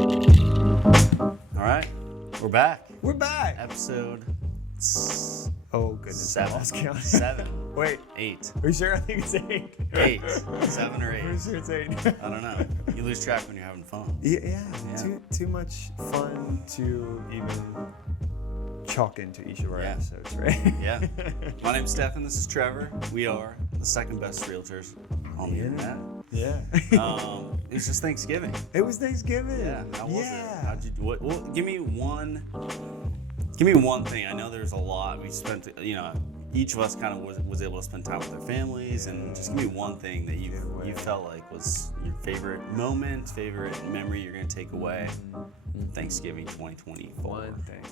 All right, we're back. We're back. Episode Oh goodness, I lost count. 7. Wait, 8. are you sure? I think it's 8. 8. 7 or 8. I'm sure it's 8. I don't know. You lose track when you're having fun. Yeah. Too much fun to even chalk into each of our episodes, right? Yeah. My name's Stefan. This is Trevor. We are the second best realtors on the internet. Yeah. It was just Thanksgiving. It was Thanksgiving. Yeah. How was it? How'd you? Well, give me one thing. I know there's a lot. We spent, each of us kind of was able to spend time with our families, and just give me one thing that you felt like was your favorite moment, favorite memory you're going to take away Thanksgiving 2024. One thing.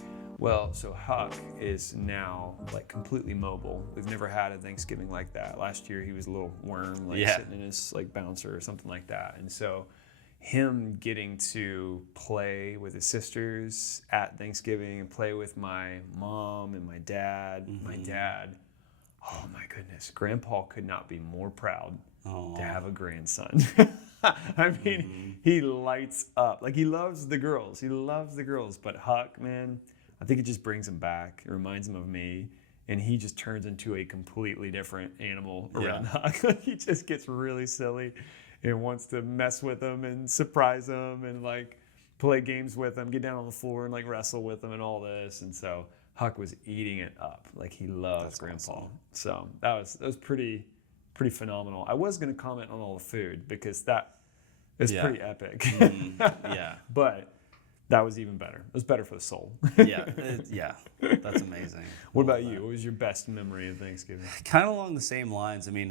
Well, so Huck is now like completely mobile. We've never had a Thanksgiving like that. Last year he was a little worm, sitting in his like bouncer or something like that. And so him getting to play with his sisters at Thanksgiving and play with my mom and my dad. My dad, oh my goodness, Grandpa could not be more proud to have a grandson. I mean, he lights up. Like, he loves the girls. But Huck, man, I think it just brings him back. It reminds him of me. And he just turns into a completely different animal around Huck. He just gets really silly and wants to mess with him and surprise him and like play games with him, get down on the floor and like wrestle with him and all this. And so Huck was eating it up. Like, he loves Grandpa. Awesome. So that was pretty phenomenal. I was going to comment on all the food because that is pretty epic. But that was even better. It was better for the soul. That's amazing. What about you? What was your best memory of Thanksgiving? Kind of along the same lines. I mean,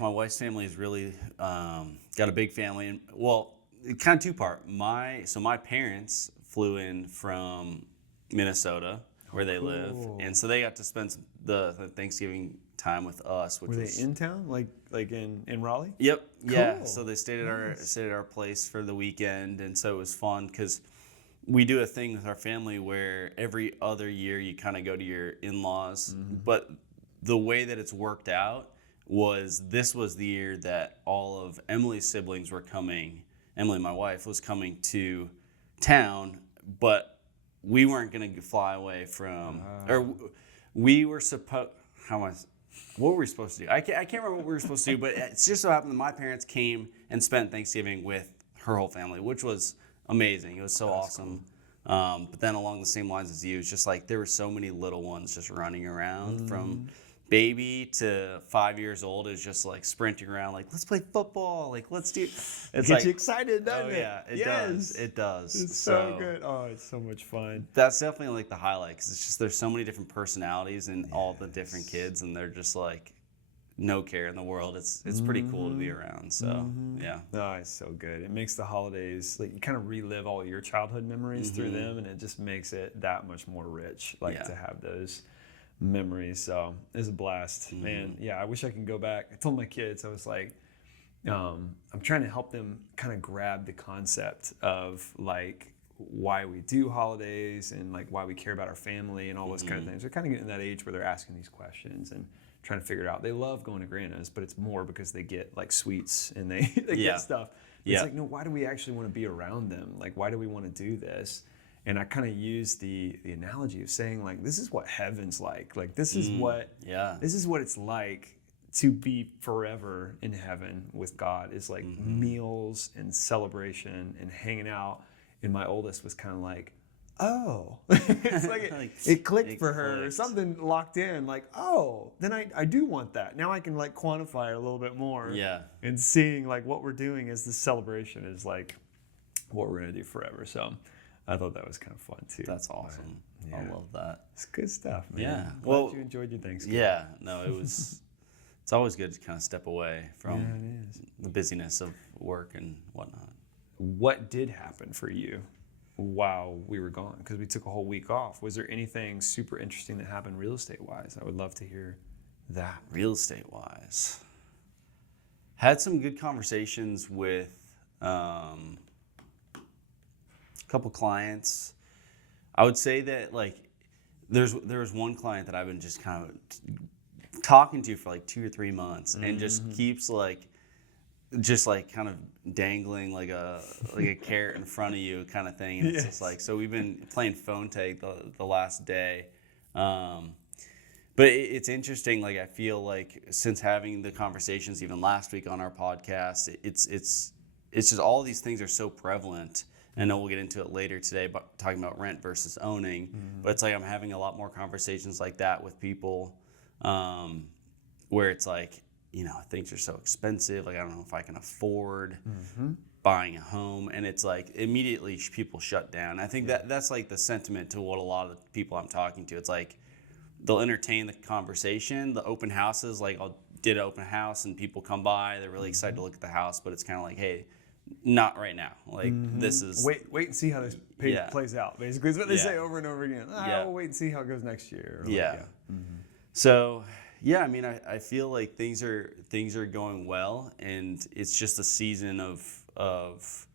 my wife's family is really got a big family, and kind of two-part. My parents flew in from Minnesota, where they live, and so they got to spend the Thanksgiving time with us. Which were they in town, like in Raleigh? Yep. Cool. Yeah. So they stayed at our place for the weekend, and so it was fun because we do a thing with our family where every other year you kind of go to your in-laws, but the way that it's worked out was this was the year that all of Emily's siblings were coming. Emily, my wife, was coming to town, but we weren't going to fly away from, or we were supposed, what were we supposed to do? I can't remember what we were supposed to do, but it's just so happened that my parents came and spent Thanksgiving with her whole family, which was amazing. It was so awesome. Cool. But then along the same lines as you, it's just like there were so many little ones just running around from baby to 5 years old. Is just like sprinting around, like, let's play football, like, let's do. It's gets you excited, doesn't it? Yeah, it does. It does. It's so good. Oh, it's so much fun. That's definitely like the highlight because it's just there's so many different personalities in all the different kids, and they're just like no care in the world. It's pretty cool to be around. So yeah. Oh, it's so good. It makes the holidays, like, you kind of relive all your childhood memories through them, and it just makes it that much more rich, to have those memories. So it's a blast, man. Yeah, I wish I could go back. I told my kids, I was like, I'm trying to help them kind of grab the concept of like why we do holidays and like why we care about our family and all those kind of things. They're kind of getting to that age where they're asking these questions and trying to figure it out. They love going to Granda's, but it's more because they get like sweets and they get stuff. It's like, no, why do we actually want to be around them? Like, why do we want to do this? And I kind of use the analogy of saying, like, this is what heaven's like. Like, this is what it's like to be forever in heaven with God, is like meals and celebration and hanging out. And my oldest was kind of like, oh, it's like it clicked for her. Something locked in, like, oh, then I do want that. Now I can like quantify it a little bit more. Yeah. And seeing like what we're doing as this celebration is like what we're going to do forever. So I thought that was kind of fun too. That's awesome. Yeah. I love that. It's good stuff, man. Yeah. Glad you enjoyed your Thanksgiving. Yeah. No, it was. It's always good to kind of step away from the busyness of work and whatnot. What did happen for you while we were gone? Because we took a whole week off. Was there anything super interesting that happened real estate-wise? I would love to hear that. Real estate-wise. Had some good conversations with a couple clients. I would say that like there was one client that I've been just kind of talking to for like 2 or 3 months and just keeps like just like kind of dangling like a carrot in front of you kind of thing. And it's just like, so we've been playing phone tag the last day. But it's interesting. Like, I feel like since having the conversations even last week on our podcast, it's just all these things are so prevalent. I know we'll get into it later today, but talking about rent versus owning. But it's like I'm having a lot more conversations like that with people, where it's like, things are so expensive. Like, I don't know if I can afford buying a home. And it's like immediately people shut down. I think that's like the sentiment to what a lot of the people I'm talking to. It's like they'll entertain the conversation. The open houses, like did an open house and people come by. They're really excited to look at the house, but it's kind of like, hey, not right now. Like this is wait and see how this plays out. Basically, is what they say over and over again. We'll wait and see how it goes next year. So I mean, I feel like things are going well, and it's just a season of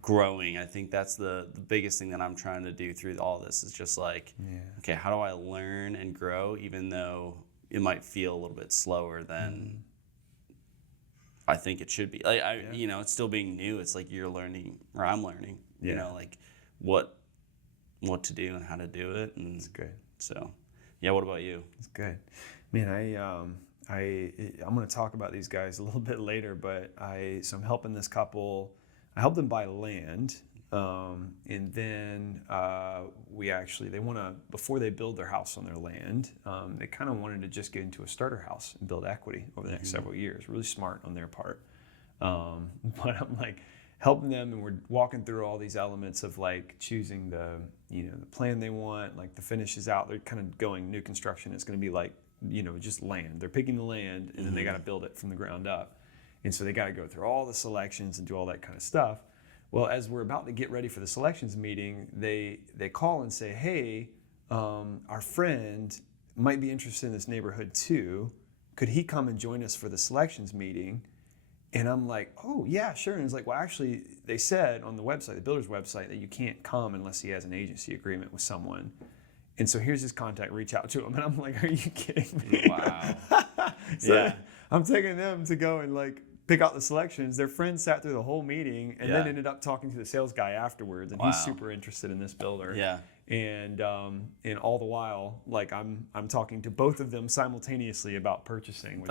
growing. I think that's the biggest thing that I'm trying to do through all this is just like, okay, how do I learn and grow, even though it might feel a little bit slower than I think it should be. Like it's still being new. It's like you're learning, or I'm learning. Like what to do and how to do it. And it's good. So, what about you? It's good, man. I'm going to talk about these guys a little bit later, but I'm helping this couple. I helped them buy land, and then they want to, before they build their house on their land, they kind of wanted to just get into a starter house and build equity over the next several years. Really smart on their part. But I'm like helping them, and we're walking through all these elements of like choosing the plan they want, like the finishes out. They're kind of going new construction. It's going to be like, just land. They're picking the land, and then they got to build it from the ground up. And so they got to go through all the selections and do all that kind of stuff. Well, as we're about to get ready for the selections meeting, they call and say, hey, our friend might be interested in this neighborhood too. Could he come and join us for the selections meeting? And I'm like, oh, yeah, sure. And it's like, well, actually, they said on the website, the builder's website, that you can't come unless he has an agency agreement with someone. And so here's his contact, reach out to him. And I'm like, are you kidding me? Wow. So I'm taking them to go and like pick out the selections. Their friend sat through the whole meeting and then ended up talking to the sales guy afterwards. And he's super interested in this builder. Yeah. And all the while, like I'm talking to both of them simultaneously about purchasing, which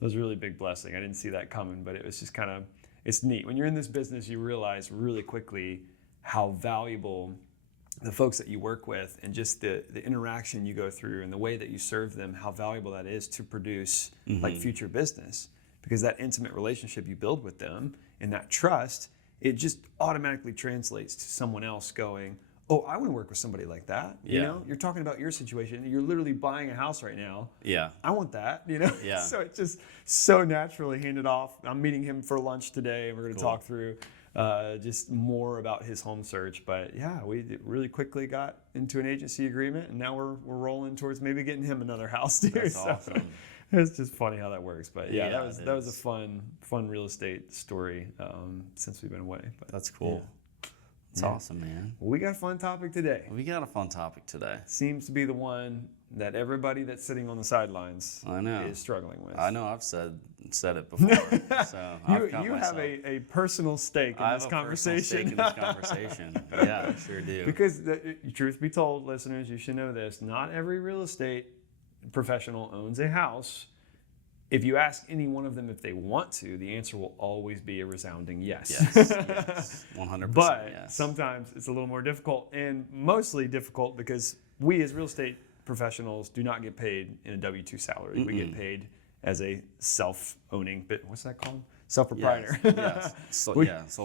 was a really big blessing. I didn't see that coming, but it was just kind of, it's neat. When you're in this business, you realize really quickly how valuable the folks that you work with and just the interaction you go through and the way that you serve them, how valuable that is to produce like future business. Because that intimate relationship you build with them and that trust, it just automatically translates to someone else going, oh, I want to work with somebody like that. You're talking about your situation. You're literally buying a house right now. Yeah. I want that, Yeah. So it just so naturally handed off. I'm meeting him for lunch today, and we're going to talk through just more about his home search. But we really quickly got into an agency agreement, and now we're rolling towards maybe getting him another house too. That's awesome. It's just funny how that works. But that was a fun real estate story since we've been away. But that's cool. It's awesome, man. Well, we got a fun topic today. Seems to be the one that everybody that's sitting on the sidelines is struggling with. I know. I've said it before. So you have a personal stake in this conversation. Yeah, I sure do. Because truth be told, listeners, you should know this. Not every real estate professional owns a house. If you ask any one of them if they want to, the answer will always be a resounding yes. Yes, 100%. But sometimes it's a little more difficult, and mostly difficult because we as real estate professionals do not get paid in a W-2 salary. We get paid as a self-owning, what's that called? Self-proprietor. Yes. Sole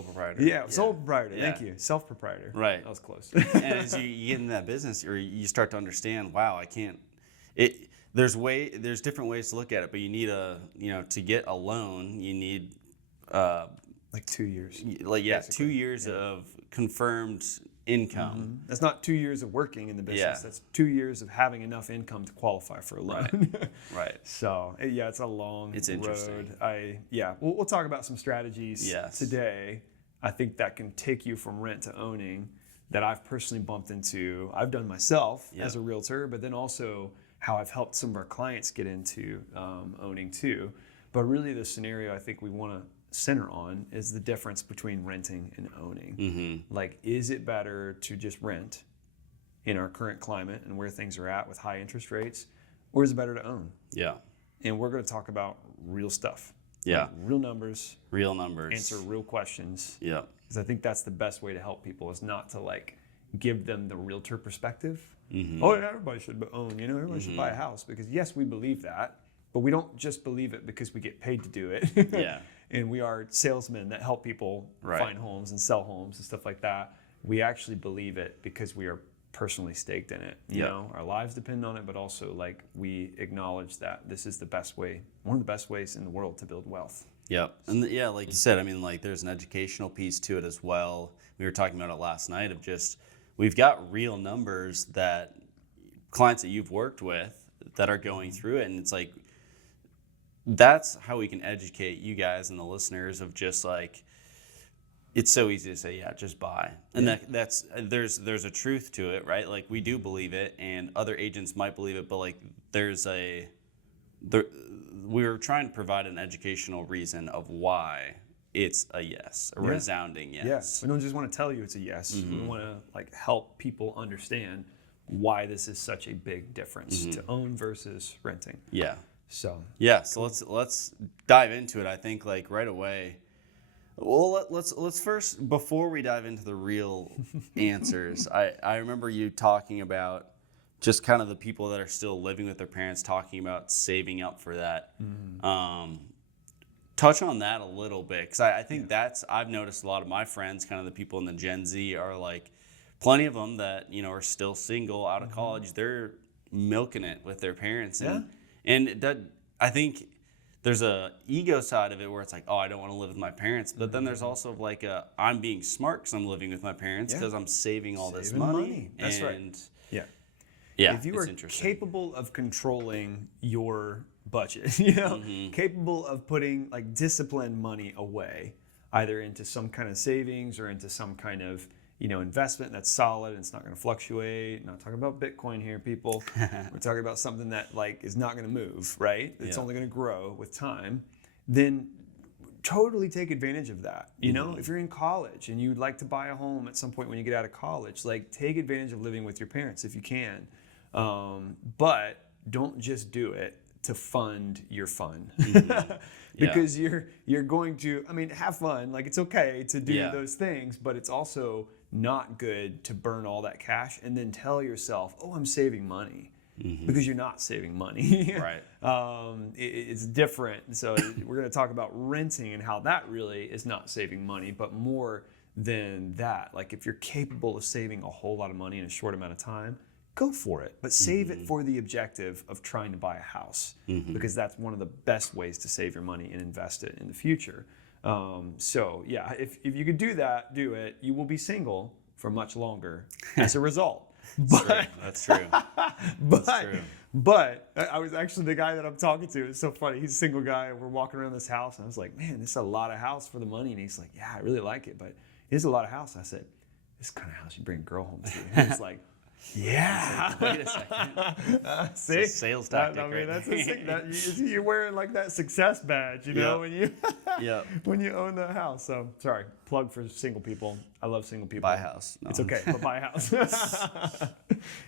proprietor. Yeah, sole proprietor. Yeah. Thank you. Self-proprietor. Right. That was close. And as you get in that business, or you start to understand, wow, I can't. There's different ways to look at it, but you need to get a loan, you need like 2 years. 2 years of confirmed income. That's not 2 years of working in the business. That's 2 years of having enough income to qualify for a loan. Right. So it's a long interesting. road. We'll talk about some strategies today. I think that can take you from rent to owning that I've personally bumped into. I've done myself as a realtor, but then also how I've helped some of our clients get into owning too. But really the scenario I think we want to center on is the difference between renting and owning. Like, is it better to just rent in our current climate and where things are at with high interest rates, or is it better to own? Yeah. And we're going to talk about real stuff. Yeah. Like real numbers. Real numbers. Answer real questions. Yeah. Because I think that's the best way to help people, is not to like give them the realtor perspective. Oh, yeah, everybody should own, everybody should buy a house. Because yes, we believe that, but we don't just believe it because we get paid to do it. Yeah. And we are salesmen that help people find homes and sell homes and stuff like that. We actually believe it because we are personally staked in it. You know, our lives depend on it, but also like we acknowledge that this is the best way, one of the best ways in the world to build wealth. Yep. And yeah, like you said, I mean, like there's an educational piece to it as well. We were talking about it last night of just, we've got real numbers that clients that you've worked with that are going through it. And it's like, that's how we can educate you guys and the listeners of just like, it's so easy to say, yeah, just buy. And that's there's a truth to it, right? Like we do believe it, and other agents might believe it, but like we're trying to provide an educational reason of why it's a yes, a resounding yes. Yes, we don't just want to tell you it's a yes. We want to like help people understand why this is such a big difference to own versus renting. Yeah. So let's dive into it. I think like right away. Well, let's first, before we dive into the real answers, I remember you talking about just kind of the people that are still living with their parents, talking about saving up for that. Touch on that a little bit, because I think I've noticed a lot of my friends, kind of the people in the Gen Z, are like, plenty of them that, are still single, out of college, they're milking it with their parents. And I think there's a ego side of it where it's like, oh, I don't want to live with my parents. But then there's also like I'm being smart because I'm living with my parents because I'm saving all this money. That's right. Yeah. Yeah. If you are capable of controlling your budget, capable of putting like disciplined money away, either into some kind of savings or into some kind of investment that's solid and it's not going to fluctuate. Not talking about Bitcoin here, people. We're talking about something that like is not going to move, right? It's only going to grow with time. Then totally take advantage of that. If you're in college and you'd like to buy a home at some point when you get out of college, like take advantage of living with your parents if you can. But don't just do it to fund your fun. Because you're going to, have fun. Like it's okay to do those things, but it's also not good to burn all that cash and then tell yourself, oh, I'm saving money. Because you're not saving money. Right. It's different. So we're going to talk about renting and how that really is not saving money, but more than that. Like if you're capable of saving a whole lot of money in a short amount of time, go for it. But save it for the objective of trying to buy a house, because that's one of the best ways to save your money and invest it in the future. If you could do that, do it. You will be single for much longer as a result. That's true. But I was actually the guy that I'm talking to. It's so funny. He's a single guy, and we're walking around this house, and I was like, man, this is a lot of house for the money. And he's like, yeah, I really like it, but it is a lot of house. I said, this is the kind of house you bring a girl home to. And he's like, yeah. Wait a second. See? It's a sales tactic. That's you're wearing like that success badge, when you when you own the house. So sorry, plug for single people. I love single people. Buy a house. No. It's okay, but buy a house.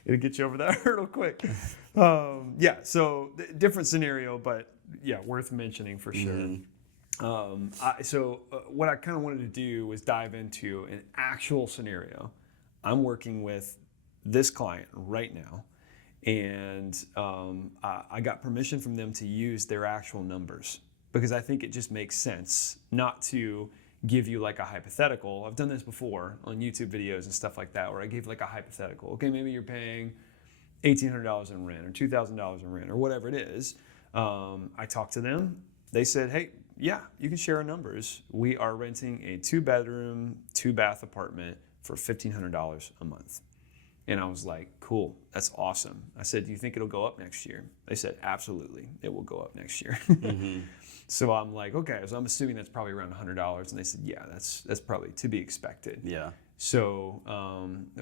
It'll get you over that hurdle quick. So different scenario, but worth mentioning for sure. What I kind of wanted to do was dive into an actual scenario. I'm working with this client right now, and I got permission from them to use their actual numbers, because I think it just makes sense not to give you like a hypothetical. I've done this before on YouTube videos and stuff like that, where I gave like a hypothetical. Okay, maybe you're paying $1,800 in rent or $2,000 in rent or whatever it is. I talked to them. They said, hey, yeah, you can share our numbers. We are renting a 2-bedroom, 2-bath apartment for $1,500 a month. And I was like, cool, that's awesome. I said, do you think it'll go up next year? They said, absolutely, it will go up next year. So I'm like, okay, so I'm assuming that's probably around $100. And they said, yeah, that's probably to be expected. Yeah. So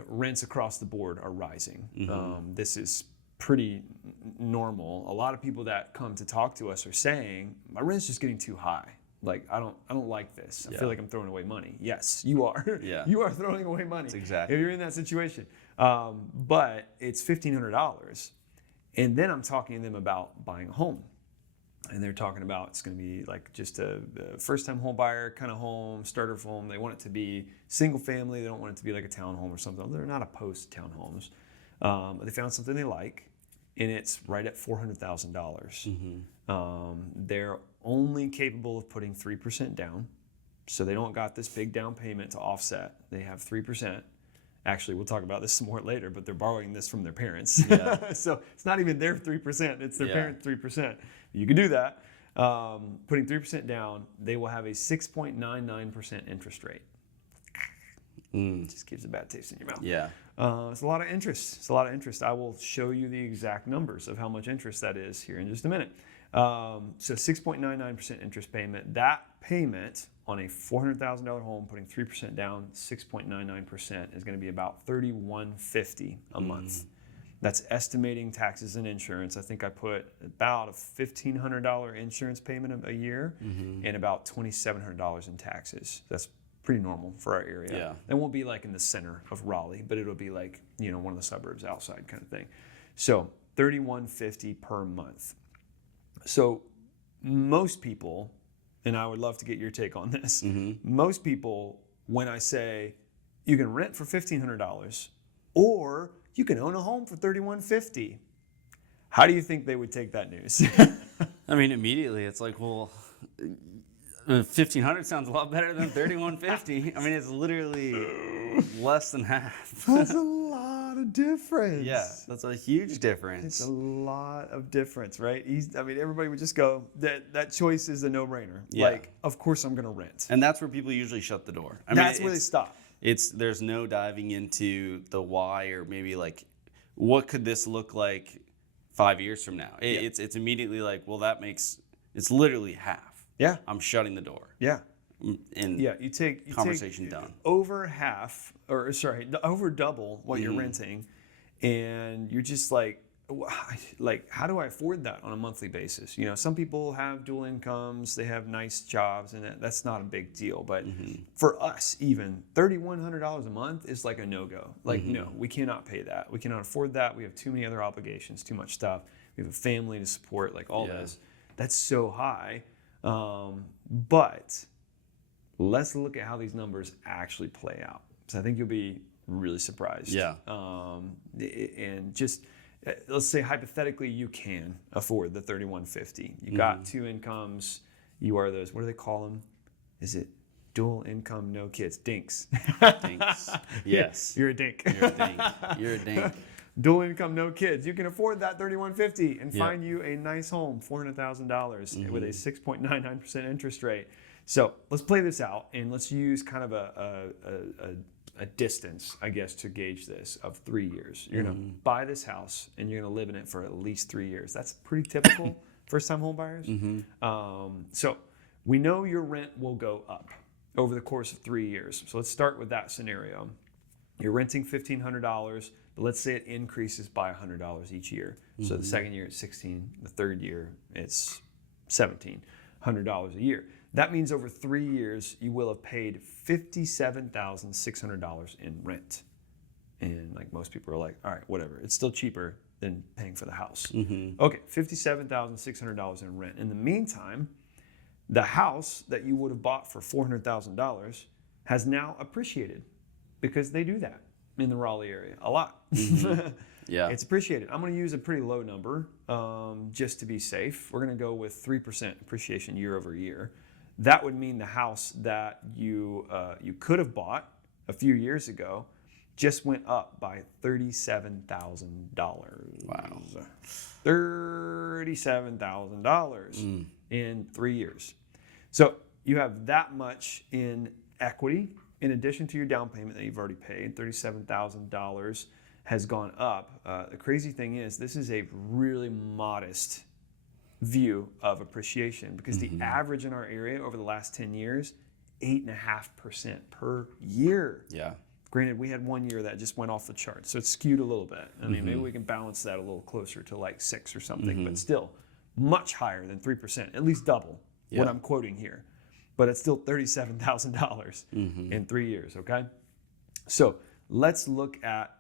rents across the board are rising. This is pretty normal. A lot of people that come to talk to us are saying, my rent's just getting too high. Like, I don't like this. I Yeah. feel like I'm throwing away money. Yes, you are. Yeah. You are throwing away money. That's exactly. If you're in that situation. But it's $1,500. And then I'm talking to them about buying a home. And they're talking about it's going to be like just a first-time home buyer kind of home, starter home. They want it to be single family. They don't want it to be like a townhome or something. They're not opposed to townhomes. But they found something they like, and it's right at $400,000. They're only capable of putting 3% down. So they don't got this big down payment to offset. They have 3%. Actually, we'll talk about this some more later, but they're borrowing this from their parents. Yeah. So it's not even their 3%, it's their Yeah. parents' 3%. You can do that. Putting 3% down, they will have a 6.99% interest rate. Just gives a bad taste in your mouth. Yeah. It's a lot of interest. It's a lot of interest. I will show you the exact numbers of how much interest that is here in just a minute. So 6.99% interest payment. That payment on a $400,000 home, putting 3% down, 6.99% is going to be about $3,150 a month. That's estimating taxes and insurance. I think I put about a $1,500 insurance payment a year and about $2,700 in taxes. That's pretty normal for our area. Yeah. It won't be like in the center of Raleigh, but it'll be like, one of the suburbs outside kind of thing. So $3,150 per month. So most people, and I would love to get your take on this, most people, when I say you can rent for $1,500 or you can own a home for $3,150, how do you think they would take that news? I mean, immediately it's like, well, 1,500 sounds a lot better than 3,150. I mean, it's literally less than half. That's a lot of difference. Yeah, that's a huge difference. It's a lot of difference, right? Everybody would just go, that choice is a no-brainer. Yeah. Like, of course I'm going to rent. And that's where people usually shut the door. I That's mean, where they stop. There's no diving into the why, or maybe like, what could this look like 5 years from now? It's immediately like, well, it's literally half. Yeah. I'm shutting the door. Yeah. And You take conversation done. Over half, over double what you're renting, and you're just like, how do I afford that on a monthly basis? Some people have dual incomes, they have nice jobs, and that's not a big deal. But for us, even $3,100 a month is like a no-go. Like, no, we cannot pay that. We cannot afford that. We have too many other obligations, too much stuff. We have a family to support, like all this. That's so high. But let's look at how these numbers actually play out. So I think you'll be really surprised. Yeah. And just let's say hypothetically you can afford the $3,150. You got two incomes. You are those. What do they call them? Is it dual income, no kids? Dinks. Dinks. Yes. You're a dink. You're a dink. You're a dink. Dual income, no kids. You can afford that $3,150 and find you a nice home, $400,000 with a 6.99% interest rate. So let's play this out, and let's use kind of a distance, I guess, to gauge this of 3 years. You're going to buy this house, and you're going to live in it for at least 3 years. That's pretty typical first-time home buyers. So we know your rent will go up over the course of 3 years. So let's start with that scenario. You're renting $1,500. But let's say it increases by $100 each year. So the second year it's $1,600, the third year it's $1,700 a year. That means over 3 years you will have paid $57,600 in rent. And like most people are like, all right, whatever. It's still cheaper than paying for the house. Okay, $57,600 in rent. In the meantime, the house that you would have bought for $400,000 has now appreciated, because they do that in the Raleigh area a lot. Yeah. It's appreciated. I'm going to use a pretty low number just to be safe. We're going to go with 3% appreciation year over year. That would mean the house that you could have bought a few years ago just went up by $37,000. Wow. $37,000 in 3 years. So you have that much in equity in addition to your down payment that you've already paid. $37,000 has gone up. The crazy thing is, this is a really modest view of appreciation, because the average in our area over the last 10 years, 8.5% per year. Yeah. Granted, we had 1 year that just went off the charts, so it's skewed a little bit. I mean, maybe we can balance that a little closer to like 6 or something, but still much higher than 3%, at least double what I'm quoting here. but it's still $37,000 in 3 years, okay? So let's look at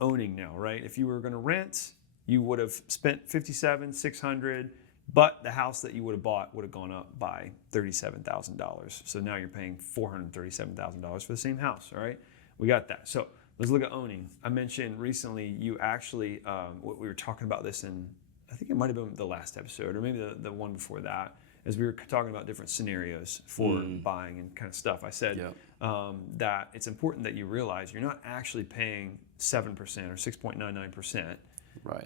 owning now, right? If you were going to rent, you would have spent $57,600, but the house that you would have bought would have gone up by $37,000. So now you're paying $437,000 for the same house, all right? We got that. So let's look at owning. I mentioned recently you actually, we were talking about this in, I think it might have been the last episode or maybe the one before that, as we were talking about different scenarios for buying and kind of stuff. I said that it's important that you realize you're not actually paying 7% or 6.99%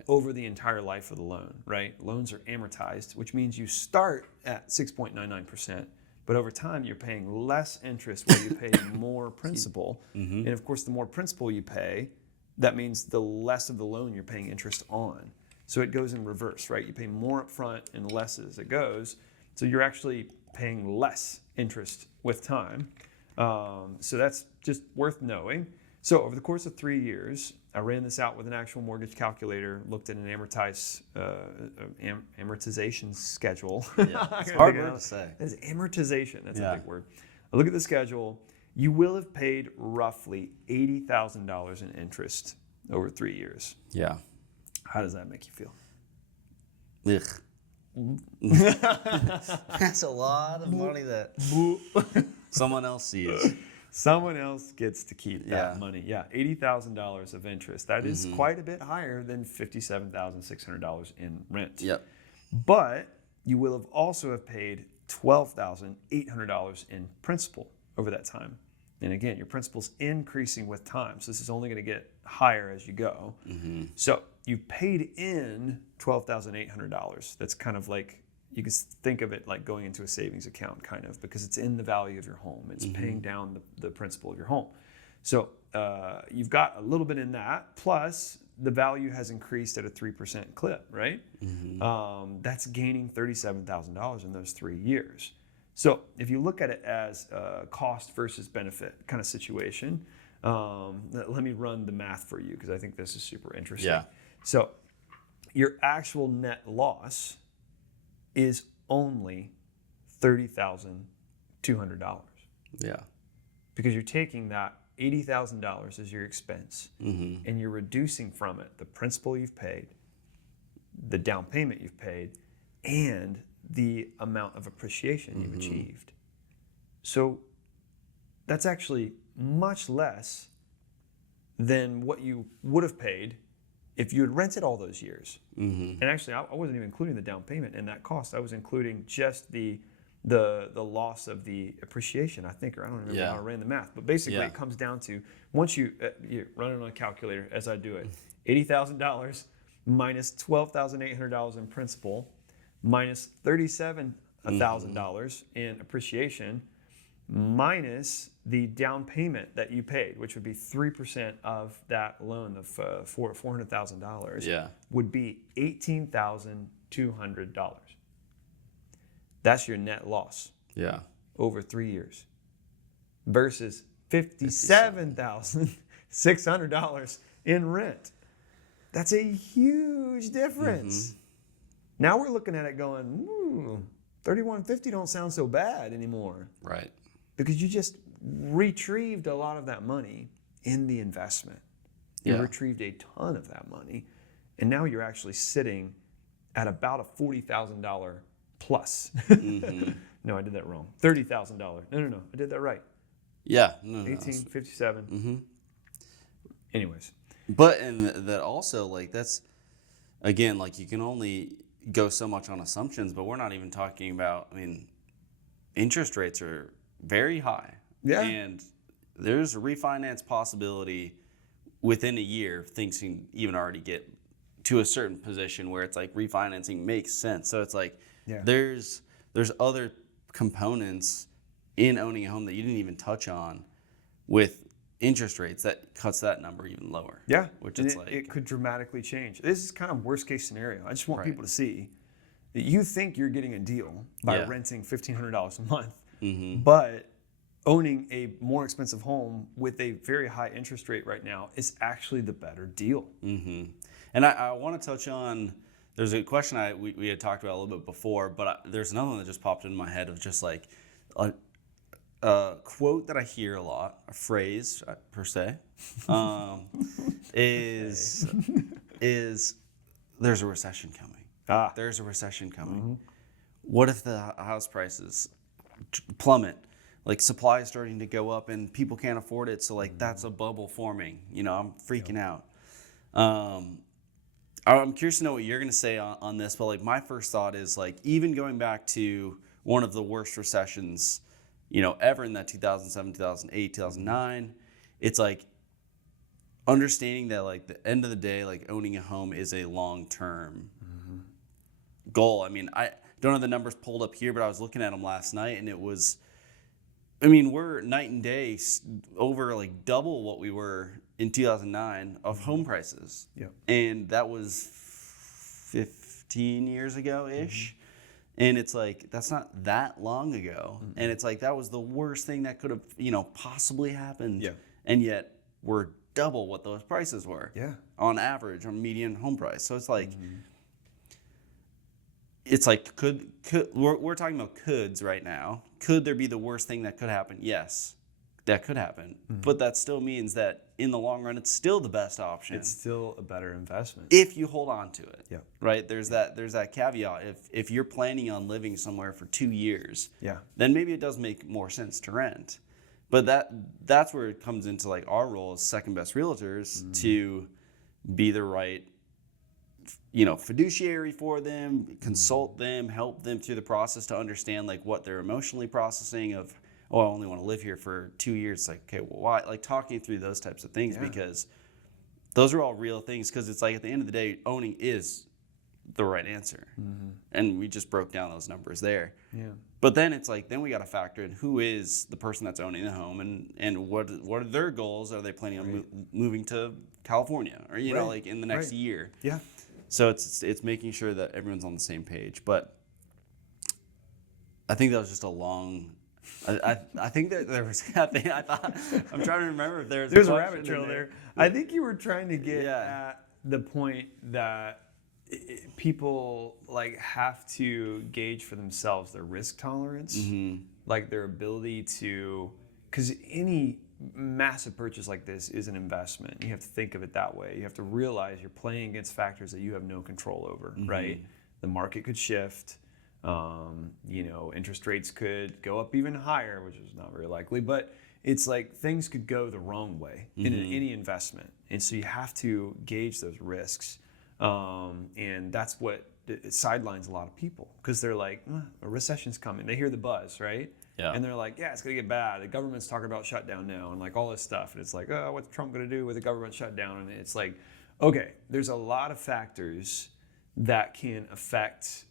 over the entire life of the loan, right? Loans are amortized, which means you start at 6.99%, but over time you're paying less interest while you pay more principal. And of course, the more principal you pay, that means the less of the loan you're paying interest on. So it goes in reverse, right? You pay more up front and less as it goes. So you're actually paying less interest with time. So that's just worth knowing. So over the course of 3 years, I ran this out with an actual mortgage calculator, looked at an amortization schedule. It's hard word to say. It's amortization, that's a big word. I look at the schedule. You will have paid roughly $80,000 in interest over 3 years. Yeah. How does that make you feel? Ugh. That's a lot of money that someone else sees. Someone else gets to keep that money. Yeah, $80,000 of interest. That is quite a bit higher than $57,600 in rent. Yep. But you will have also have paid $12,800 in principal over that time. And again, your principal's increasing with time. So this is only going to get higher as you go. So you paid in $12,800. That's kind of like, you can think of it like going into a savings account kind of, because it's in the value of your home. It's paying down the principal of your home. So you've got a little bit in that, plus the value has increased at a 3% clip, right? That's gaining $37,000 in those 3 years. So if you look at it as a cost versus benefit kind of situation, let me run the math for you because I think this is super interesting. Yeah. So your actual net loss is only $30,200. Yeah. Because you're taking that $80,000 as your expense and you're reducing from it the principal you've paid, the down payment you've paid, and the amount of appreciation you've achieved. So that's actually much less than what you would have paid if you had rented all those years. And actually, I wasn't even including the down payment in that cost. I was including just the loss of the appreciation, I think, or I don't remember how I ran the math. But basically, it comes down to, once you run it on a calculator, as I do it, $80,000 minus $12,800 in principal, minus $37,000 in appreciation, minus the down payment that you paid, which would be 3% of that loan of $400,000, would be $18,200. That's your net loss over 3 years versus $57,600 in rent. That's a huge difference. Now we're looking at it going, $3,150 don't sound so bad anymore. Right. Because you just retrieved a lot of that money in the investment. You retrieved a ton of that money. And now you're actually sitting at about a $40,000 plus. No, I did that wrong. $30,000. No, I did that right. Yeah. 1857. Anyways. But, and that also, like, that's, again, like, you can only go so much on assumptions, but we're not even talking about, I mean, interest rates are very high. Yeah. And there's a refinance possibility within a year. Things can even already get to a certain position where it's like refinancing makes sense. So it's like there's other components in owning a home that you didn't even touch on with interest rates that cuts that number even lower. Yeah. Which it's like, it could dramatically change. This is kind of worst case scenario. I just want people to see that you think you're getting a deal by renting $1,500 a month. But owning a more expensive home with a very high interest rate right now is actually the better deal. And I want to touch on, there's a question we had talked about a little bit before, but there's another one that just popped into my head of just like a quote that I hear a lot, a phrase per se, is is there's a recession coming. There's a recession coming. What if the house prices plummet? Like supply is starting to go up and people can't afford it. So like that's a bubble forming. I'm freaking out. I'm curious to know what you're going to say on this, but like my first thought is like even going back to one of the worst recessions, ever in that 2007, 2008, 2009, it's like understanding that like the end of the day, like owning a home is a long-term goal. I mean, I don't have the numbers pulled up here, but I was looking at them last night and it was, we're night and day over like double what we were in 2009 of home prices. Yeah. And that was 15 years ago-ish. And it's like, that's not that long ago. And it's like, that was the worst thing that could have, possibly happened. Yeah. And yet we're double what those prices were. Yeah. On average, on median home price. So it's like, it's like, could we're talking about coulds right now. Could there be the worst thing that could happen? Yes, that could happen. But that still means that in the long run, it's still the best option. It's still a better investment if you hold on to it. Yeah. Right. There's that caveat. If you're planning on living somewhere for 2 years, Yeah. then maybe it does make more sense to rent. But that's where it comes into like our role as second best realtors to be the right fiduciary for them, consult them, help them through the process to understand like what they're emotionally processing of, I only want to live here for 2 years. It's like, okay, well, why? Like talking through those types of things because those are all real things. Because it's like at the end of the day, owning is the right answer, and we just broke down those numbers there. Yeah. But then it's like then we got to factor in who is the person that's owning the home and what are their goals? Are they planning on moving to California or like in the next year? Yeah. So it's making sure that everyone's on the same page. But I think that was just a long. I think that there was. I thought I'm trying to remember if there's a rabbit trail there. I think you were trying to get at the point that people like have to gauge for themselves their risk tolerance, like their ability to, because any massive purchase like this is an investment. You have to think of it that way. You have to realize you're playing against factors that you have no control over, right? The market could shift. Interest rates could go up even higher, which is not very likely, but it's like things could go the wrong way in any investment. And so you have to gauge those risks. And that's what it sidelines a lot of people because they're like, a recession's coming. They hear the buzz, right? Yeah. And they're like, yeah, it's going to get bad. The government's talking about shutdown now and like all this stuff. And it's like, oh, what's Trump going to do with the government shutdown? And it's like, okay, there's a lot of factors that can affect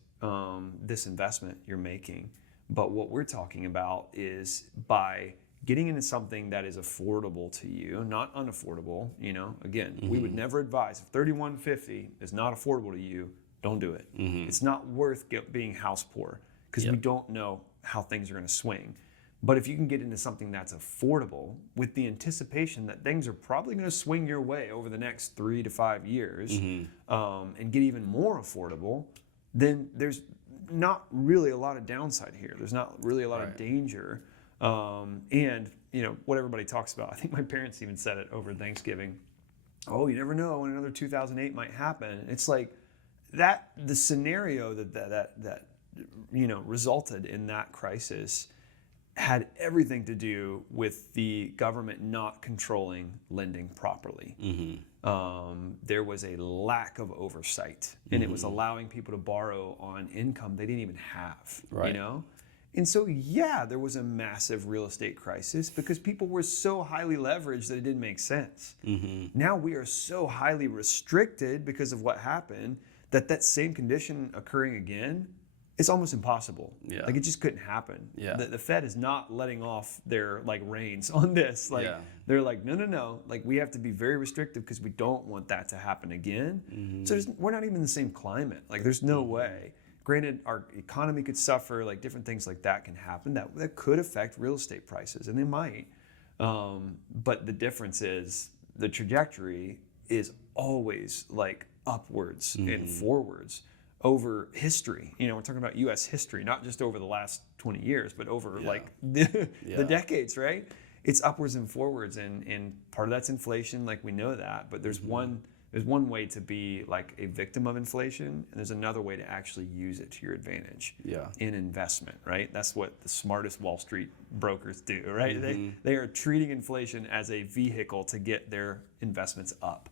this investment you're making. But what we're talking about is by getting into something that is affordable to you, not unaffordable. Again, we would never advise if $3,150 is not affordable to you, don't do it. It's not worth being house poor because we don't know how things are going to swing. But if you can get into something that's affordable with the anticipation that things are probably going to swing your way over the next 3 to 5 years and get even more affordable, then there's not really a lot of downside here. There's not really a lot of danger. And what everybody talks about, I think my parents even said it over Thanksgiving. Oh, you never know when another 2008 might happen. It's like that the scenario that resulted in that crisis had everything to do with the government not controlling lending properly. There was a lack of oversight, and it was allowing people to borrow on income they didn't even have. And so, there was a massive real estate crisis because people were so highly leveraged that it didn't make sense. Now we are so highly restricted because of what happened that same condition occurring again, it's almost impossible. Like it just couldn't happen. The Fed is not letting off their reins on this. They're like, no. Like we have to be very restrictive because we don't want that to happen again. So we're not even in the same climate. Like there's no way. Granted, our economy could suffer, like different things like that can happen that could affect real estate prices, and they might. But the difference is the trajectory is always like upwards and forwards. over history. You know, we're talking about U.S. history, not just over the last 20 years, but over like the decades, right? It's upwards and forwards, and part of that's inflation, like we know that. But there's one way to be like a victim of inflation, and there's another way to actually use it to your advantage. In investment, right? That's what the smartest Wall Street brokers do, right? They are treating inflation as a vehicle to get their investments up.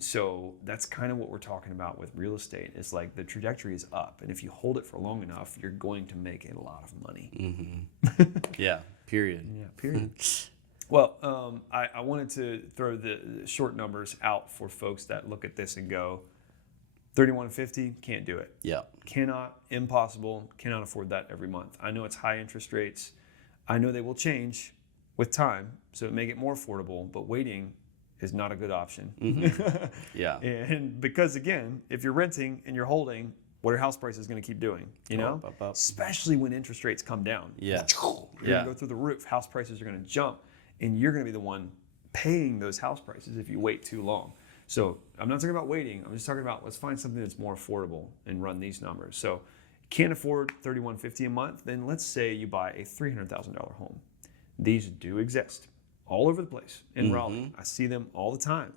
So that's kind of what we're talking about with real estate. It's like the trajectory is up, and if you hold it for long enough, you're going to make a lot of money. Period. Yeah, period. Well, I wanted to throw the short numbers out for folks that look at this and go, 3150, can't do it. Cannot, impossible, cannot afford that every month. I know it's high interest rates. I know they will change with time, so it may get more affordable, but waiting is not a good option. And because again, if you're renting and you're holding, what are house prices going to keep doing? You know, especially when interest rates come down. You're going to go through the roof. House prices are going to jump, and you're going to be the one paying those house prices if you wait too long. So I'm not talking about waiting. I'm just talking about let's find something that's more affordable and run these numbers. So can't afford $31.50 a month, then let's say you buy a $300,000 home. These do exist all over the place in Raleigh. I see them all the time.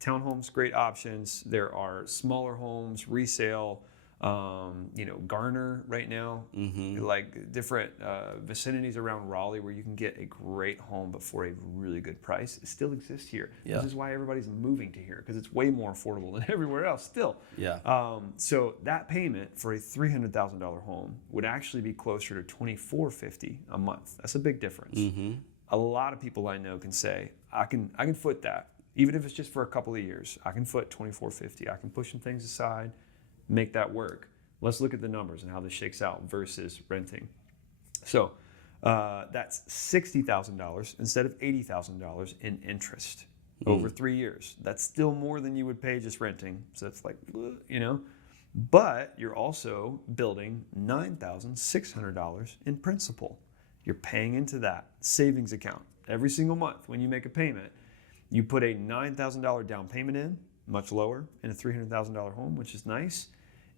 Townhomes, great options. There are smaller homes, resale, Garner right now, like different vicinities around Raleigh where you can get a great home but for a really good price. It still exists here. This is why everybody's moving to here, because it's way more affordable than everywhere else still. So that payment for a $300,000 home would actually be closer to $24.50 a month. That's a big difference. A lot of people I know can say, I can foot that. Even if it's just for a couple of years, I can foot $24.50. I can push some things aside, make that work. Let's look at the numbers and how this shakes out versus renting. So that's $60,000 instead of $80,000 in interest over 3 years. That's still more than you would pay just renting. So that's like, but you're also building $9,600 in principal. You're paying into that savings account every single month. When you make a payment, you put a $9,000 down payment in, much lower in a $300,000 home, which is nice.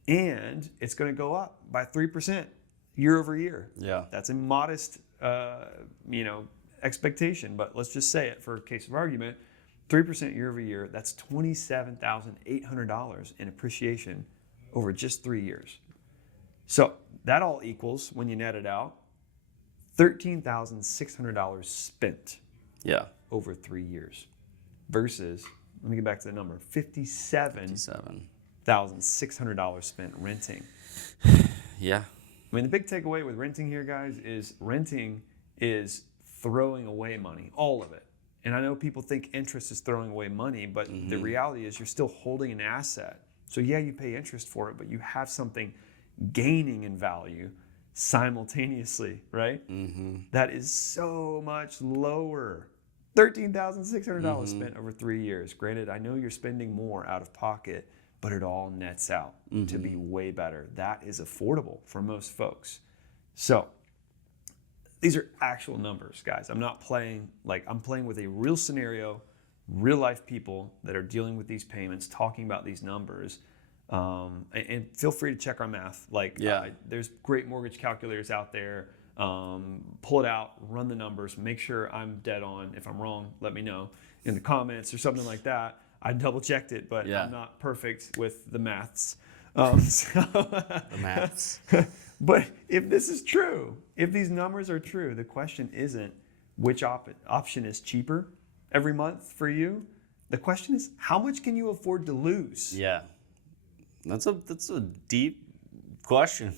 And it's going to go up by 3% year over year. That's a modest, expectation. But let's just say it for case of argument, 3% year over year. That's $27,800 in appreciation over just 3 years. So that all equals, when you net it out, $13,600 spent over 3 years versus, let me get back to the number, $57,600 spent renting. I mean, the big takeaway with renting here, guys, is renting is throwing away money, all of it. And I know people think interest is throwing away money, but the reality is you're still holding an asset. So yeah, you pay interest for it, but you have something gaining in value simultaneously, right? That is so much lower. $13,600 spent over 3 years. Granted, I know you're spending more out of pocket, but it all nets out to be way better. That is affordable for most folks. So these are actual numbers, guys. I'm not playing, I'm playing with a real scenario, real life people that are dealing with these payments, talking about these numbers. And feel free to check our math. There's great mortgage calculators out there. Pull it out, run the numbers, make sure I'm dead on. If I'm wrong, let me know in the comments or something like that. I double checked it, but I'm not perfect with the maths. The maths. But if this is true, if these numbers are true, the question isn't which option is cheaper every month for you. The question is, how much can you afford to lose? That's a deep question.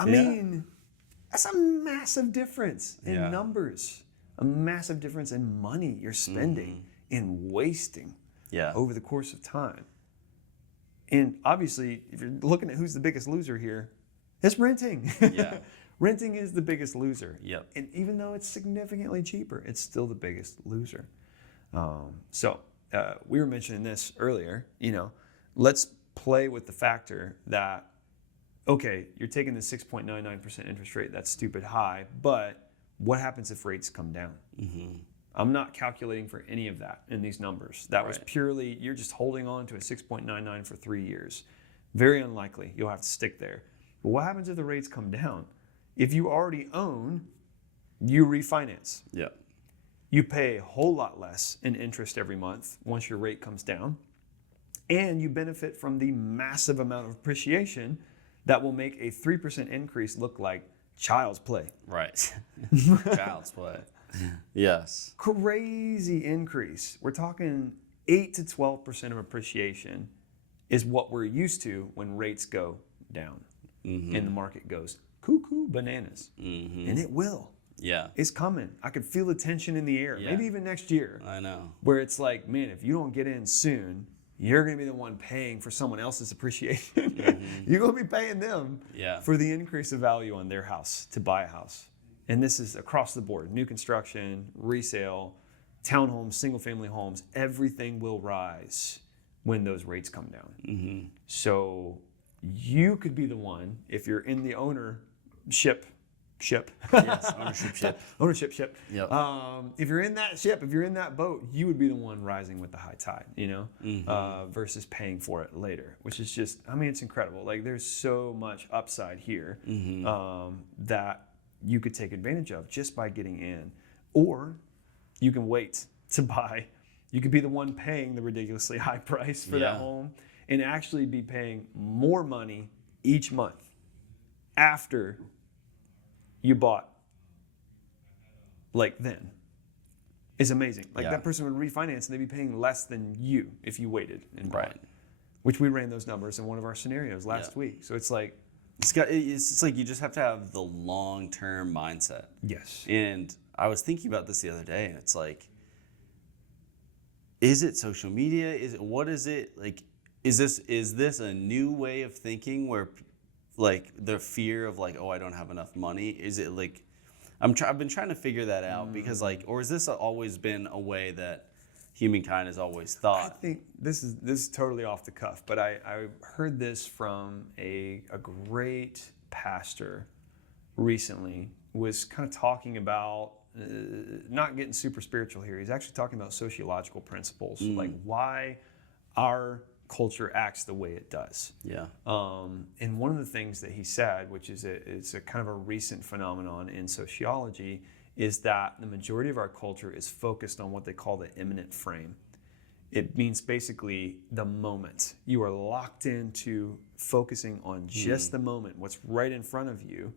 I mean, that's a massive difference in numbers, a massive difference in money you're spending and wasting over the course of time. And obviously, if you're looking at who's the biggest loser here, it's renting. Renting is the biggest loser. And even though it's significantly cheaper, it's still the biggest loser. We were mentioning this earlier, let's play with the factor that, okay, you're taking the 6.99% interest rate, that's stupid high, but what happens if rates come down? I'm not calculating for any of that in these numbers. That was Right. purely, you're just holding on to a 6.99 for 3 years. Very unlikely you'll have to stick there. But what happens if the rates come down? If you already own, you refinance. Yeah. You pay a whole lot less in interest every month once your rate comes down. And you benefit from the massive amount of appreciation that will make a 3% increase look like child's play. Right. Child's play. Yes. Crazy increase. We're talking 8 to 12% of appreciation is what we're used to when rates go down and the market goes cuckoo bananas. And it will. Yeah. It's coming. I could feel the tension in the air, Yeah. maybe even next year, I know. where it's like, man, if you don't get in soon, you're going to be the one paying for someone else's appreciation. You're going to be paying them Yeah. for the increase of value on their house to buy a house. And this is across the board, new construction, resale, townhomes, single family homes, everything will rise when those rates come down. So you could be the one, if you're in the ownership ship. Yes, ownership ship. Ownership ship. Yep. If you're in that ship, if you're in that boat, you would be the one rising with the high tide, versus paying for it later, which is just, I mean, it's incredible. Like, there's so much upside here that you could take advantage of just by getting in. Or you can wait to buy. You could be the one paying the ridiculously high price for that home and actually be paying more money each month after you bought, like, then. Is amazing. Like, that person would refinance and they'd be paying less than you if you waited and bought. Right. Which we ran those numbers in one of our scenarios last week. So it's like, It's like you just have to have the long-term mindset. yes. And I was thinking about this the other day, and it's like, is it social media? What is it? Like, is this a new way of thinking where, like, the fear of, like, oh, I don't have enough money? Is it like, I've been trying to figure that out because, like, or has this always been a way that humankind has always thought? I think this is totally off the cuff, but I heard this from a great pastor recently, was kind of talking about, not getting super spiritual here, he's actually talking about sociological principles, like why our culture acts the way it does. Yeah. And one of the things that he said, which is it's a kind of a recent phenomenon in sociology, is that the majority of our culture is focused on what they call the imminent frame. It means basically the moment. You are locked into focusing on just the moment, what's right in front of you,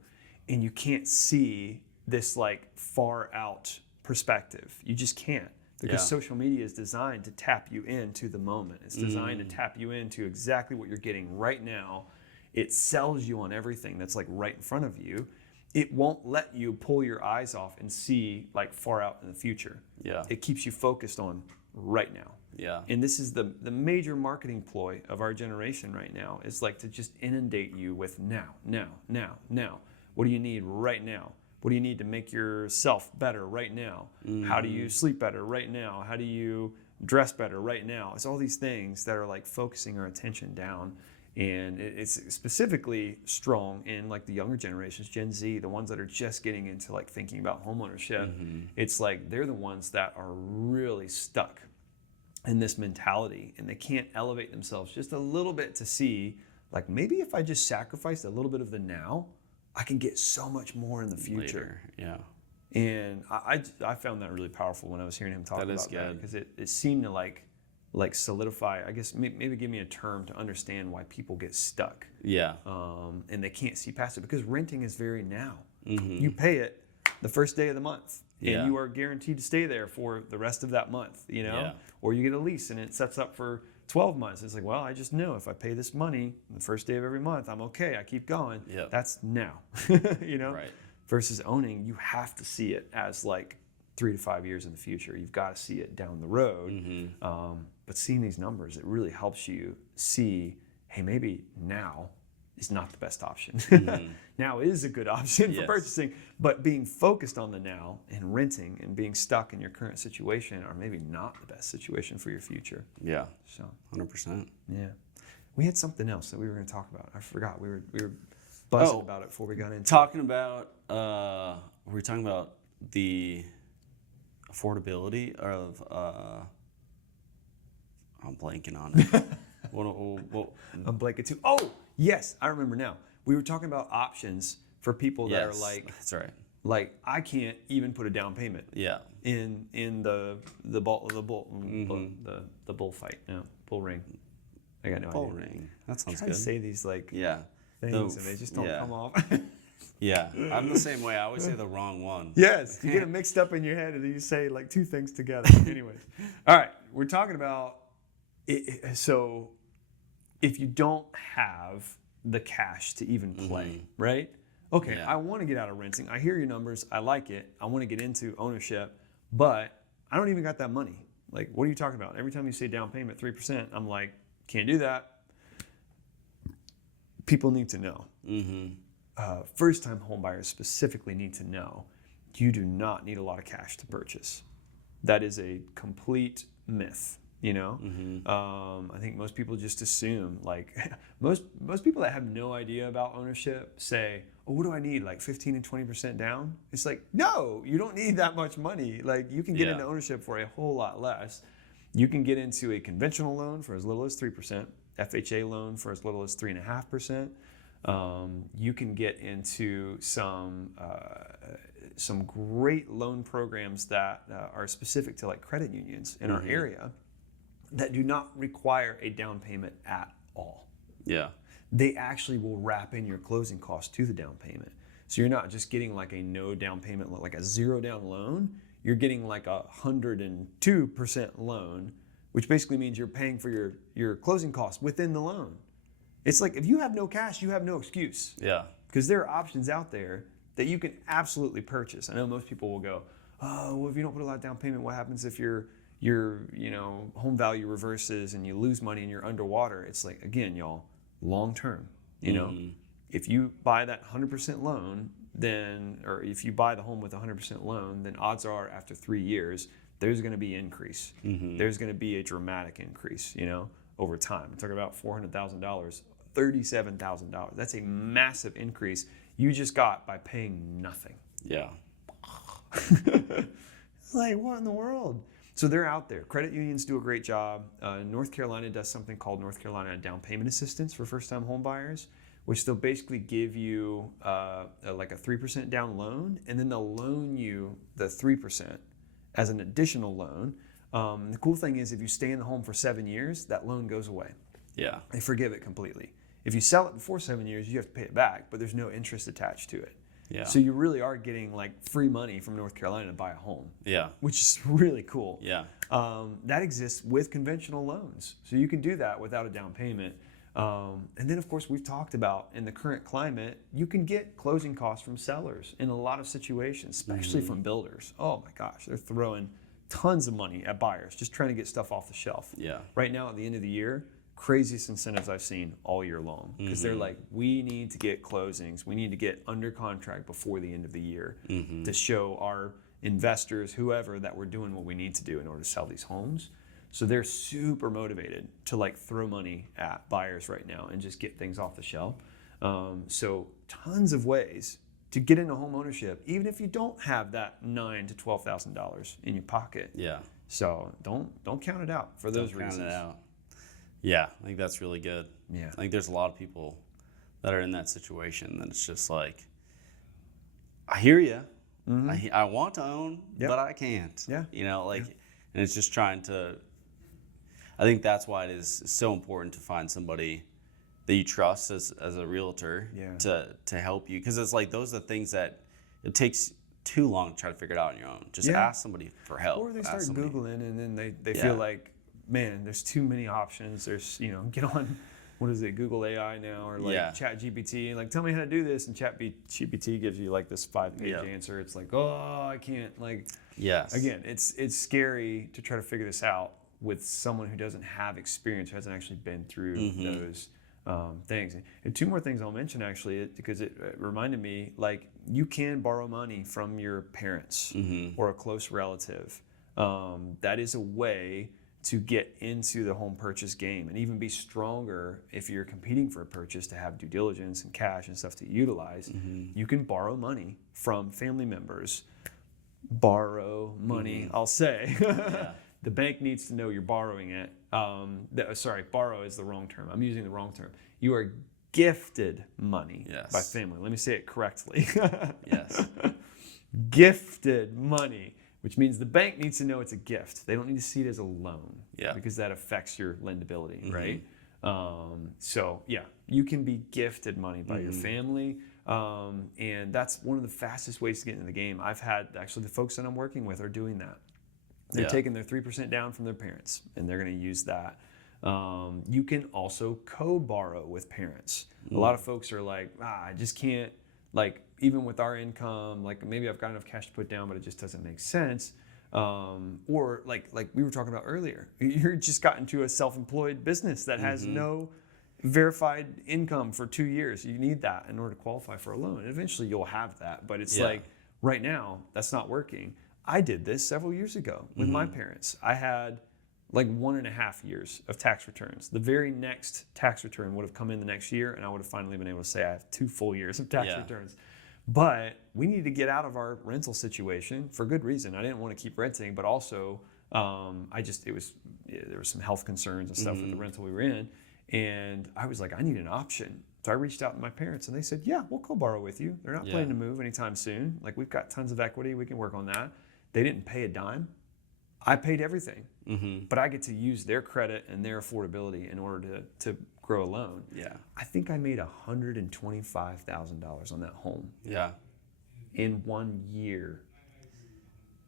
and you can't see this, like, far out perspective. You just can't, because social media is designed to tap you into the moment. It's designed to tap you into exactly what you're getting right now. It sells you on everything that's, like, right in front of you. It won't let you pull your eyes off and see, like, far out in the future. Yeah. It keeps you focused on right now. Yeah. And this is the major marketing ploy of our generation right now, is like to just inundate you with now. What do you need right now? What do you need to make yourself better right now? How do you sleep better right now? How do you dress better right now? It's all these things that are, like, focusing our attention down. And it's specifically strong in, like, the younger generations, Gen Z, the ones that are just getting into, like, thinking about homeownership. It's like they're the ones that are really stuck in this mentality, and they can't elevate themselves just a little bit to see, like, maybe if I just sacrificed a little bit of the now, I can get so much more in the future. Later. Yeah. And I found that really powerful when I was hearing him talk about that, because it seemed to, like solidify, I guess, maybe give me a term to understand why people get stuck. Yeah. And they can't see past it, because renting is very now. You pay it the first day of the month, and you are guaranteed to stay there for the rest of that month, or you get a lease and it sets up for 12 months. It's like, well, I just know if I pay this money the first day of every month, I'm okay. I keep going. Yep. That's now, Right. Versus owning, you have to see it as, like, 3 to 5 years in the future. You've got to see it down the road. But seeing these numbers, it really helps you see, hey, maybe now is not the best option. Now is a good option for purchasing, but being focused on the now and renting and being stuck in your current situation are maybe not the best situation for your future. Yeah. So 100%. yeah, we had something else that we were going to talk about. I forgot. We were buzzing about it before we got into talking about. Were we talking about the affordability of I'm blanking on it. what, I'm blanking too. Oh, yes, I remember now. We were talking about options for people that are like, that's right. Like I can't even put a down payment. Yeah. In the bullfight. No, bull ring. I got no Bull idea. ring. That sounds Try good. to say these like things and they just don't come off. Yeah, I'm the same way. I always say the wrong one. Yes, you get it mixed up in your head and then you say like two things together. Anyways, all right, we're talking about it. So if you don't have the cash to even play, right? Okay, I want to get out of renting. I hear your numbers. I like it. I want to get into ownership, but I don't even got that money. Like, what are you talking about? Every time you say down payment 3%, I'm like, can't do that. People need to know. First-time homebuyers specifically need to know you do not need a lot of cash to purchase. That is a complete myth. You know, I think most people just assume like most people that have no idea about ownership say, "Oh, what do I need? Like 15 and 20% down?" It's like, no, you don't need that much money. Like you can get into ownership for a whole lot less. You can get into a conventional loan for as little as 3%, FHA loan for as little as 3.5%. You can get into some great loan programs that are specific to like credit unions in our area that do not require a down payment at all. Yeah. They actually will wrap in your closing costs to the down payment. So you're not just getting like a no down payment, like a zero down loan. You're getting like 102% loan, which basically means you're paying for your closing costs within the loan. It's like if you have no cash, you have no excuse. Yeah. Because there are options out there that you can absolutely purchase. I know most people will go, oh, well, if you don't put a lot of down payment, what happens if your home value reverses and you lose money and you're underwater? It's like, again, y'all, long term, if you buy that 100% loan, or if you buy the home with 100% loan, then odds are after 3 years, there's going to be increase. There's going to be a dramatic increase, over time. I'm talking about $400,000, $37,000. That's a massive increase you just got by paying nothing. Yeah. Like, what in the world? So they're out there. Credit unions do a great job. North Carolina does something called North Carolina Down Payment Assistance for first-time home buyers, which they'll basically give you like a 3% down loan, and then they'll loan you the 3% as an additional loan. The cool thing is if you stay in the home for 7 years, that loan goes away. Yeah. They forgive it completely. If you sell it before 7 years, you have to pay it back, but there's no interest attached to it. Yeah. So you really are getting like free money from North Carolina to buy a home. Yeah. Which is really cool. Yeah. That exists with conventional loans. So you can do that without a down payment. And then, of course, we've talked about in the current climate, you can get closing costs from sellers in a lot of situations, especially from builders. Oh my gosh, they're throwing tons of money at buyers just trying to get stuff off the shelf. Yeah. Right now at the end of the year, craziest incentives I've seen all year long, because they're like, we need to get closings, we need to get under contract before the end of the year to show our investors, whoever, that we're doing what we need to do in order to sell these homes. So they're super motivated to like throw money at buyers right now and just get things off the shelf. So tons of ways to get into home ownership, even if you don't have that $9,000 to $12,000 in your pocket. Yeah. So don't count it out for those reasons. Count it out. Yeah, I think that's really good. Yeah. I think there's a lot of people that are in that situation that it's just like, I hear you. I want to own, but I can't. Yeah. And it's just trying to, I think that's why it is so important to find somebody that you trust as a realtor to help you. Because it's like, those are the things that it takes too long to try to figure it out on your own. Just ask somebody for help. Or they start Googling and then they feel like, man, there's too many options. There's, get on, what is it, Google AI now, or like Chat GPT, like, tell me how to do this. And Chat GPT gives you like this 5-page answer. It's like, oh, I can't, like, again, it's scary to try to figure this out with someone who doesn't have experience, who hasn't actually been through those things. And two more things I'll mention actually, because it reminded me, like, you can borrow money from your parents or a close relative. That is a way to get into the home purchase game and even be stronger if you're competing for a purchase, to have due diligence and cash and stuff to utilize. You can borrow money from family members borrow money, I'll say. Yeah. The bank needs to know you're borrowing it. Borrow is the wrong term. I'm using the wrong term. You are gifted money by family. Let me say it correctly. Yes. Gifted money, which means the bank needs to know it's a gift. They don't need to see it as a loan, because that affects your lendability, right? You can be gifted money by your family, and that's one of the fastest ways to get into the game. I've had, actually, the folks that I'm working with are doing that. They're taking their 3% down from their parents, and they're going to use that. You can also co-borrow with parents. A lot of folks are like, I just can't, like, even with our income, like maybe I've got enough cash to put down, but it just doesn't make sense. Or like we were talking about earlier, you're just got into a self-employed business that has no verified income for 2 years. You need that in order to qualify for a loan. And eventually you'll have that, but it's like right now that's not working. I did this several years ago with my parents. I had like 1.5 years of tax returns. The very next tax return would have come in the next year, and I would have finally been able to say I have 2 full years of tax returns. But we needed to get out of our rental situation for good reason. I didn't want to keep renting, but also there was some health concerns and stuff with the rental we were in, and I was like, I need an option. So I reached out to my parents, and they said, yeah, we'll co-borrow with you. They're not planning to move anytime soon. Like, we've got tons of equity. We can work on that. They didn't pay a dime. I paid everything, but I get to use their credit and their affordability in order to grow a loan. Yeah. I think I made $125,000 on that home. Yeah. In 1 year.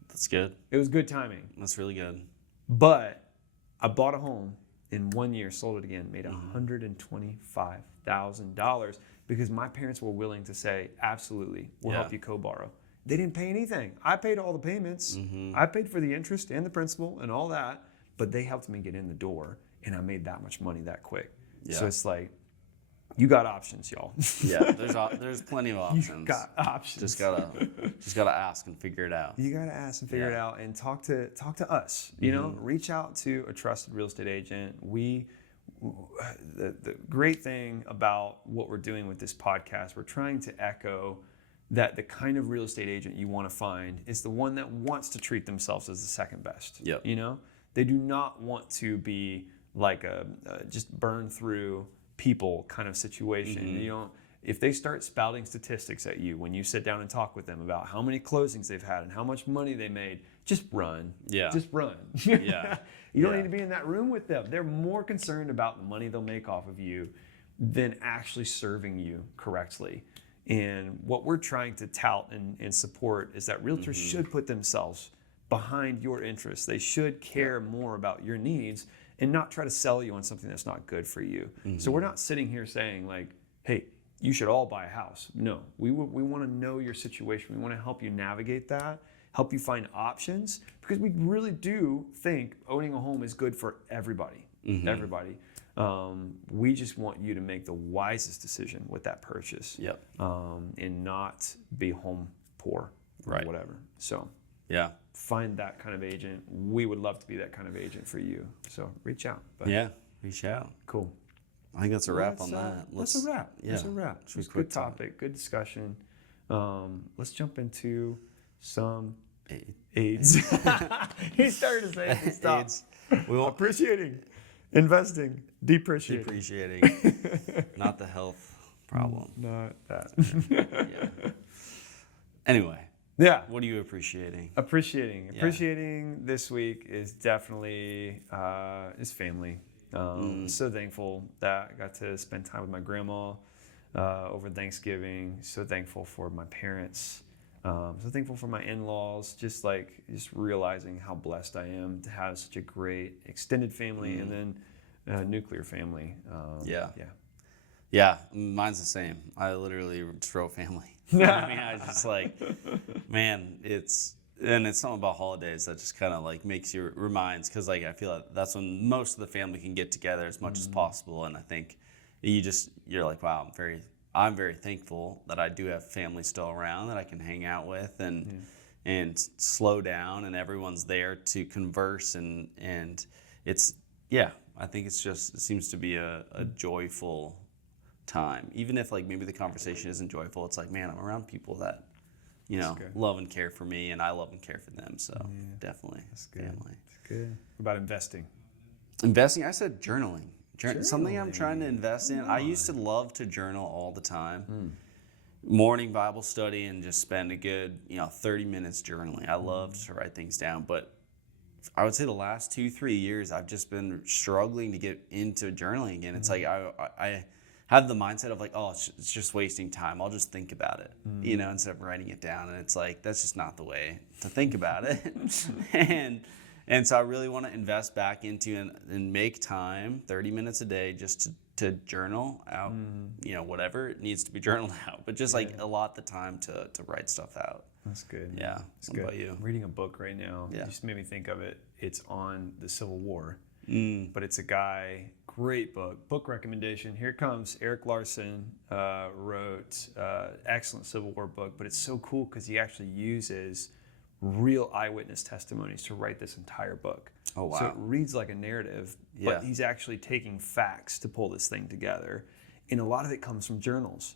That's good. It was good timing. That's really good. But I bought a home in 1 year, sold it again, made $125,000 because my parents were willing to say, absolutely, we'll help you co-borrow. They didn't pay anything. I paid all the payments. I paid for the interest and the principal and all that, but they helped me get in the door, and I made that much money that quick. Yeah. So it's like, you got options, y'all. Yeah, there's plenty of options. You got options. Just gotta ask and figure it out. You gotta ask and figure it out, and talk to us. You know, reach out to a trusted real estate agent. The great thing about what we're doing with this podcast, we're trying to echo that the kind of real estate agent you want to find is the one that wants to treat themselves as the second best. Yep. You know, they do not want to be like a just burn through people kind of situation. You know, if they start spouting statistics at you when you sit down and talk with them about how many closings they've had and how much money they made, just run. Yeah. Just run. Yeah. You don't need to be in that room with them. They're more concerned about the money they'll make off of you than actually serving you correctly. And what we're trying to tout and support is that realtors should put themselves behind your interests. They should care more about your needs and not try to sell you on something that's not good for you. So we're not sitting here saying like, hey, you should all buy a house. No, we want to know your situation. We want to help you navigate that, help you find options, because we really do think owning a home is good for everybody. Everybody. We just want you to make the wisest decision with that purchase. Yep. And not be home poor or whatever. So find that kind of agent. We would love to be that kind of agent for you. So reach out. But reach out. Cool. I think that's a wrap on that. That's a wrap. Yeah. That's a wrap. It's a good topic, good discussion. Let's jump into some A.I.D.s. He started to say it. Stop. A.I.D.s. We won't appreciating. Investing, depreciating. Not the health problem. Not that. Yeah. Anyway. Yeah. What are you appreciating? Appreciating this week is definitely is family. So thankful that I got to spend time with my grandma over Thanksgiving. So thankful for my parents. So thankful for my in-laws, just realizing how blessed I am to have such a great extended family and then a nuclear family. Yeah, mine's the same. I literally just wrote family. I mean, I just man, it's something about holidays that just kind of makes you reminds, because I feel like that's when most of the family can get together as much as possible, and I think you're like, wow, I'm very thankful that I do have family still around that I can hang out with and slow down, and everyone's there to converse, and it's I think it seems to be a joyful time, even if maybe the conversation isn't joyful. It's like, man, I'm around people that love and care for me, and I love and care for them. So definitely family. That's good. What about investing? Investing, I said journaling. Something I'm trying to invest in. I used to love to journal all the time. Morning Bible study and just spend a good 30 minutes journaling. I love to write things down, but I would say the last 2-3 years I've just been struggling to get into journaling again. It's like I have the mindset of like, oh, it's just wasting time. I'll just think about it, instead of writing it down. And it's like, that's just not the way to think about it. And so I really want to invest back into and make time, 30 minutes a day, just to journal out, whatever it needs to be journaled out, but just like allot the time to write stuff out. That's good. Yeah. What about you? I'm reading a book right now. Yeah. You just made me think of it. It's on the Civil War, but it's a guy, great book recommendation. Here it comes. Eric Larson wrote excellent Civil War book, but it's so cool because he actually uses real eyewitness testimonies to write this entire book. Oh, wow. So it reads like a narrative, but he's actually taking facts to pull this thing together. And a lot of it comes from journals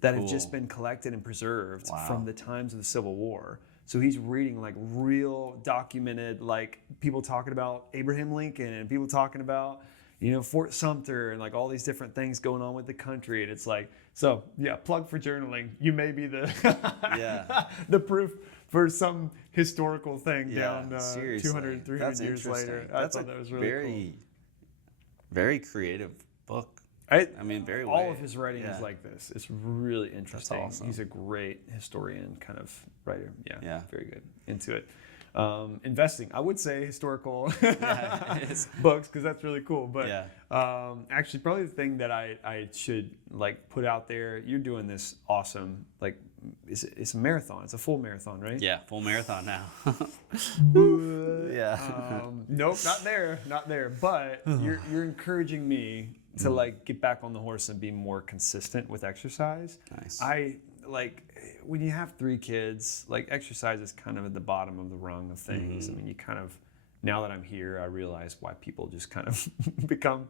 that have just been collected and preserved from the times of the Civil War. So he's reading like real documented, like people talking about Abraham Lincoln and people talking about, Fort Sumter and like all these different things going on with the country. And it's like, so yeah, plug for journaling. You may be the the proof for some historical thing down 200, 300 years later. I thought that was really cool. Very creative book. Very all of his writing is like this. It's really interesting. That's awesome. He's a great historian kind of writer. Yeah. Very good. Into it. Investing, I would say historical books because that's really cool. But actually, probably the thing that I should like put out there. You're doing this awesome like. It's a marathon. It's a full marathon, right? Yeah, full marathon now. Nope, not there. But you're encouraging me to like get back on the horse and be more consistent with exercise. Nice. I like when you have 3 kids, like exercise is kind of at the bottom of the rung of things. I mean, you kind of now that I'm here, I realize why people just kind of become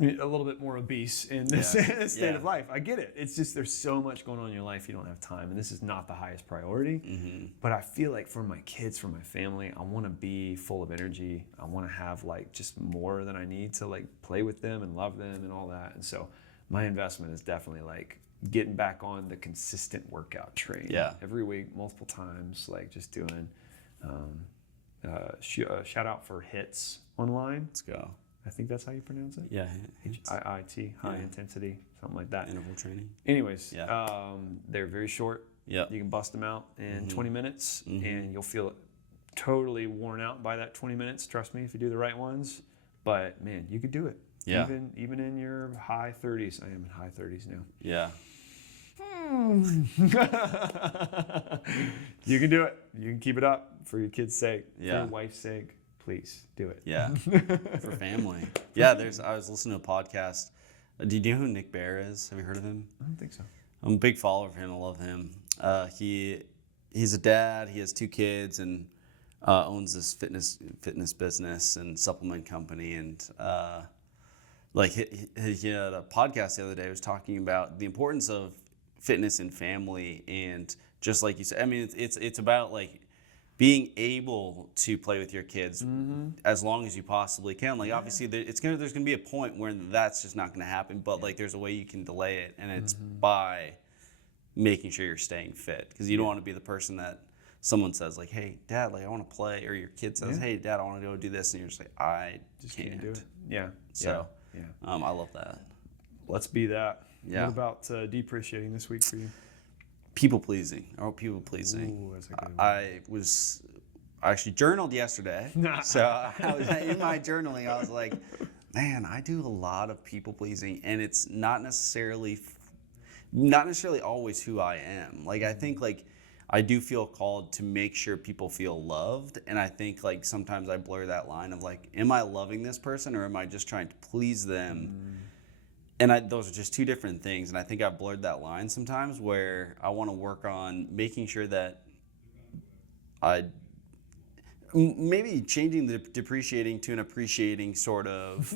a little bit more obese in this state of life. I get it. It's just there's so much going on in your life you don't have time, and this is not the highest priority. But I feel like for my kids, for my family, I want to be full of energy. I want to have like just more than I need to like play with them and love them and all that. And so my investment is definitely like getting back on the consistent workout train. Every week, multiple times, like just doing shout out for HITS online. Let's go. I think that's how you pronounce it? Yeah. HIIT, high intensity, something like that. Interval training. Anyways, they're very short. Yeah. You can bust them out in 20 minutes and you'll feel totally worn out by that 20 minutes. Trust me, if you do the right ones. But man, you could do it. Yeah. Even in your high 30s. I am in high 30s now. Yeah. You can do it. You can keep it up for your kids' sake, for Yeah. your wife's sake. Please do it. Yeah. For family. Yeah, I was listening to a podcast. Do you know who Nick Bear is? Have you heard of him? I don't think so. I'm a big follower of him. I love him. He's a dad. He has 2 kids and owns this fitness business and supplement company. And he had a podcast the other day. He was talking about the importance of fitness and family, and just like you said, I mean, it's about like being able to play with your kids as long as you possibly can. Like obviously, there's gonna be a point where that's just not gonna happen. But like, there's a way you can delay it, and it's by making sure you're staying fit, because you don't want to be the person that someone says like, "Hey, Dad, like I want to play," or your kid says, "Hey, Dad, I want to go do this," and you're just like, "I just can't do it." Yeah. So I love that. Let's be that. Yeah. What about depreciating this week for you? People pleasing. People pleasing. Ooh, that's a good one. I actually journaled yesterday. So I was in my journaling. I was like, man, I do a lot of people pleasing, and it's not necessarily always who I am. Like I think like I do feel called to make sure people feel loved, and I think like sometimes I blur that line of like, am I loving this person or am I just trying to please them? And those are just 2 different things, and I think I've blurred that line sometimes, where I want to work on making sure that maybe changing the depreciating to an appreciating sort of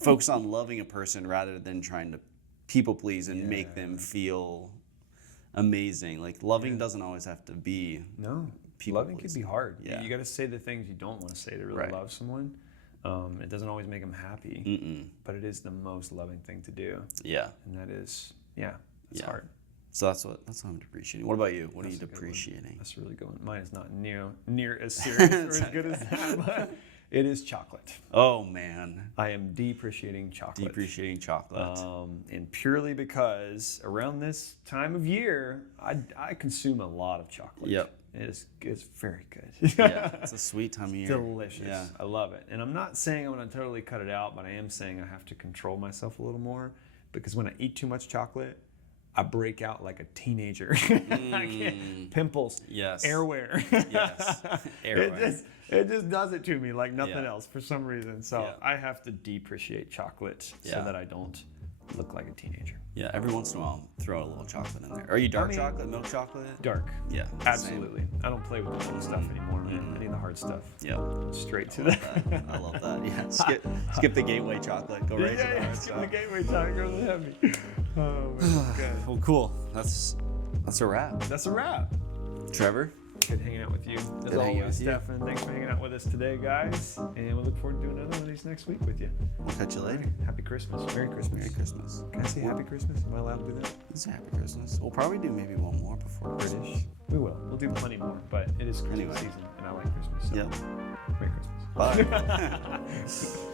focus on loving a person rather than trying to people please and make them feel amazing. Like loving doesn't always have to be. No, people loving can be hard. Yeah. You got to say the things you don't want to say to really Right. love someone. It doesn't always make them happy, but it is the most loving thing to do. Yeah. And that is, it's Yeah. hard. So that's what I'm depreciating. What about you? What That's are you a good one. depreciating? That's really good one. Mine is not near as serious or as good as that, but it is chocolate. Oh man, I am depreciating chocolate. depreciating chocolate. And purely because around this time of year, I consume a lot of chocolate. Yep. It's very good. Yeah, it's a sweet time of year. Delicious. Yeah. I love it. And I'm not saying I'm going to totally cut it out, but I am saying I have to control myself a little more because when I eat too much chocolate, I break out like a teenager. I can't, pimples, Yes. airwear. Yes. Airwear. It just does it to me like nothing Yeah. else for some reason. So Yeah. I have to depreciate chocolate so Yeah. that I don't look like a teenager. Yeah, every once in a while, throw a little chocolate in there. Are you dark chocolate, milk chocolate? Dark. Yeah. Absolutely. I don't play with the milk stuff anymore, man. I need the hard stuff. Same. Yeah. Straight to I love that. that. I love that. Yeah. Skip the gateway chocolate. Go right to the hard Skip stuff. the gateway time, go to the heavy. Oh, man. Good. Well, cool. That's a wrap. That's a wrap. Trevor, Good hanging out with you. As Good hanging always, with you. Stefan, thanks for hanging out with us today, guys. And we look forward to doing another one of these next week with you. we'll catch you later. Happy Christmas. Merry Christmas. Merry Christmas. Can I say Happy Christmas? Am I allowed to do that? It's a happy Christmas. We'll probably do maybe one more before Christmas. British? We will. We'll do plenty more, but it is Christmas Anyway. season, and I like Christmas. So Yep. Merry Christmas. Bye.